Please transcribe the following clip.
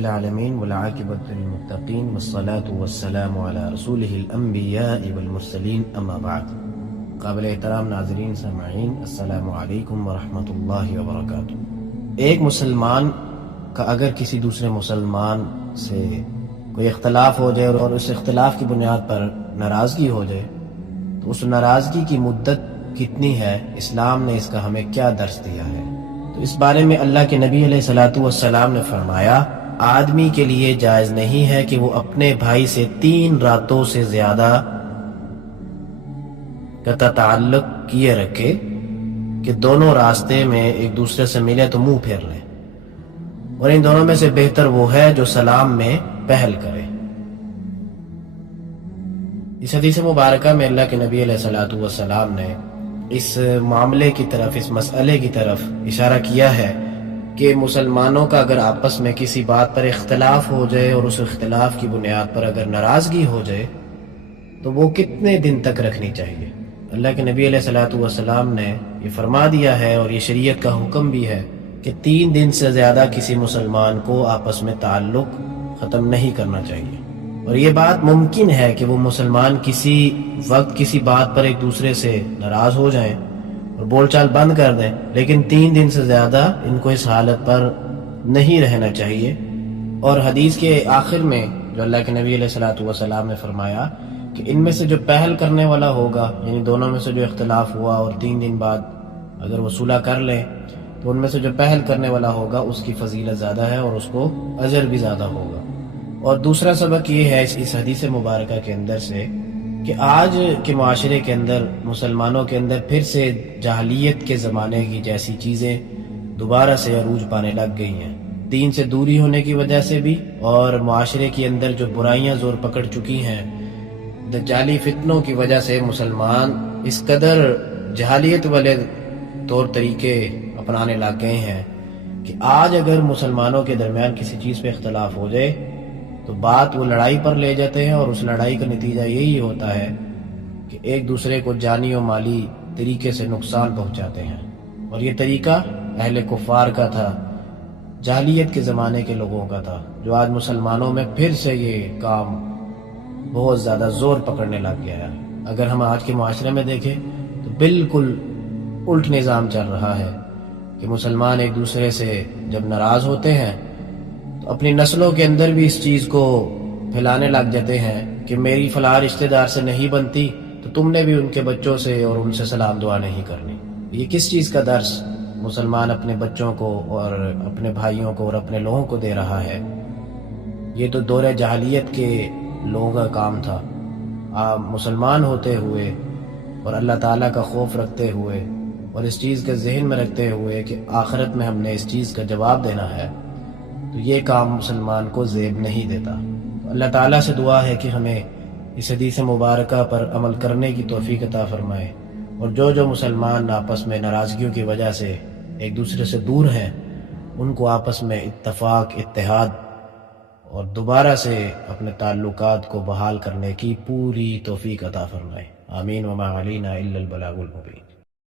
العالمین والعاقبۃ للمتقین والصلاة والسلام علی رسولہ الانبیاء والمرسلین اما بعد۔ قابل احترام ناظرین سامعین، السلام علیکم ورحمۃ اللہ وبرکاتہ۔ ایک مسلمان کا اگر کسی دوسرے مسلمان سے کوئی اختلاف ہو جائے اور اس اختلاف کی بنیاد پر ناراضگی ہو جائے تو اس ناراضگی کی مدت کتنی ہے، اسلام نے اس کا ہمیں کیا درس دیا ہے؟ تو اس بارے میں اللہ کے نبی علیہ الصلوۃ والسلام نے فرمایا، آدمی کے لیے جائز نہیں ہے کہ وہ اپنے بھائی سے 3 راتوں سے زیادہ قطع تعلق کیے رکھے کہ دونوں راستے میں ایک دوسرے سے ملے تو منہ پھیر لیں، اور ان دونوں میں سے بہتر وہ ہے جو سلام میں پہل کرے۔ اس حدیث مبارکہ میں اللہ کے نبی علیہ الصلوۃ والسلام نے اس معاملے کی طرف، اس مسئلے کی طرف اشارہ کیا ہے کہ مسلمانوں کا اگر آپس میں کسی بات پر اختلاف ہو جائے اور اس اختلاف کی بنیاد پر اگر ناراضگی ہو جائے تو وہ کتنے دن تک رکھنی چاہیے۔ اللہ کے نبی علیہ الصلوۃ والسلام نے یہ فرما دیا ہے اور یہ شریعت کا حکم بھی ہے کہ 3 دن سے زیادہ کسی مسلمان کو آپس میں تعلق ختم نہیں کرنا چاہیے۔ اور یہ بات ممکن ہے کہ وہ مسلمان کسی وقت کسی بات پر ایک دوسرے سے ناراض ہو جائیں اور بول چال بند کر دیں، لیکن 3 دن سے زیادہ ان کو اس حالت پر نہیں رہنا چاہیے۔ اور حدیث کے آخر میں جو اللہ کے نبی علیہ الصلوۃ والسلام نے فرمایا کہ ان میں سے جو پہل کرنے والا ہوگا، یعنی دونوں میں سے جو اختلاف ہوا اور 3 دن بعد اگر وہ صلح کر لیں تو ان میں سے جو پہل کرنے والا ہوگا اس کی فضیلت زیادہ ہے اور اس کو اجر بھی زیادہ ہوگا۔ اور دوسرا سبق یہ ہے اس حدیث مبارکہ کے اندر سے کہ آج کے معاشرے کے اندر مسلمانوں کے اندر پھر سے جاہلیت کے زمانے کی جیسی چیزیں دوبارہ سے عروج پانے لگ گئی ہیں، دین سے دوری ہونے کی وجہ سے بھی، اور معاشرے کے اندر جو برائیاں زور پکڑ چکی ہیں، دجالی فتنوں کی وجہ سے مسلمان اس قدر جہالیت والے طور طریقے اپنانے لگ گئے ہیں کہ آج اگر مسلمانوں کے درمیان کسی چیز پہ اختلاف ہو جائے تو بات وہ لڑائی پر لے جاتے ہیں، اور اس لڑائی کا نتیجہ یہی ہوتا ہے کہ ایک دوسرے کو جانی و مالی طریقے سے نقصان پہنچاتے ہیں۔ اور یہ طریقہ اہل کفار کا تھا، جاہلیت کے زمانے کے لوگوں کا تھا، جو آج مسلمانوں میں پھر سے یہ کام بہت زیادہ زور پکڑنے لگ گیا ہے۔ اگر ہم آج کے معاشرے میں دیکھیں تو بالکل الٹ نظام چل رہا ہے کہ مسلمان ایک دوسرے سے جب ناراض ہوتے ہیں تو اپنی نسلوں کے اندر بھی اس چیز کو پھیلانے لگ جاتے ہیں کہ میری فلاں رشتہ دار سے نہیں بنتی تو تم نے بھی ان کے بچوں سے اور ان سے سلام دعا نہیں کرنی۔ یہ کس چیز کا درس مسلمان اپنے بچوں کو اور اپنے بھائیوں کو اور اپنے لوگوں کو دے رہا ہے؟ یہ تو دور جاہلیت کے لوگوں کا کام تھا۔ آپ مسلمان ہوتے ہوئے اور اللہ تعالیٰ کا خوف رکھتے ہوئے اور اس چیز کے ذہن میں رکھتے ہوئے کہ آخرت میں ہم نے اس چیز کا جواب دینا ہے، تو یہ کام مسلمان کو زیب نہیں دیتا۔ تو اللہ تعالیٰ سے دعا ہے کہ ہمیں اس حدیث مبارکہ پر عمل کرنے کی توفیق عطا فرمائے، اور جو مسلمان آپس میں ناراضگیوں کی وجہ سے ایک دوسرے سے دور ہیں ان کو آپس میں اتفاق، اتحاد اور دوبارہ سے اپنے تعلقات کو بحال کرنے کی پوری توفیق عطا فرمائے۔ آمین وما علینا الا البلاغ المبین۔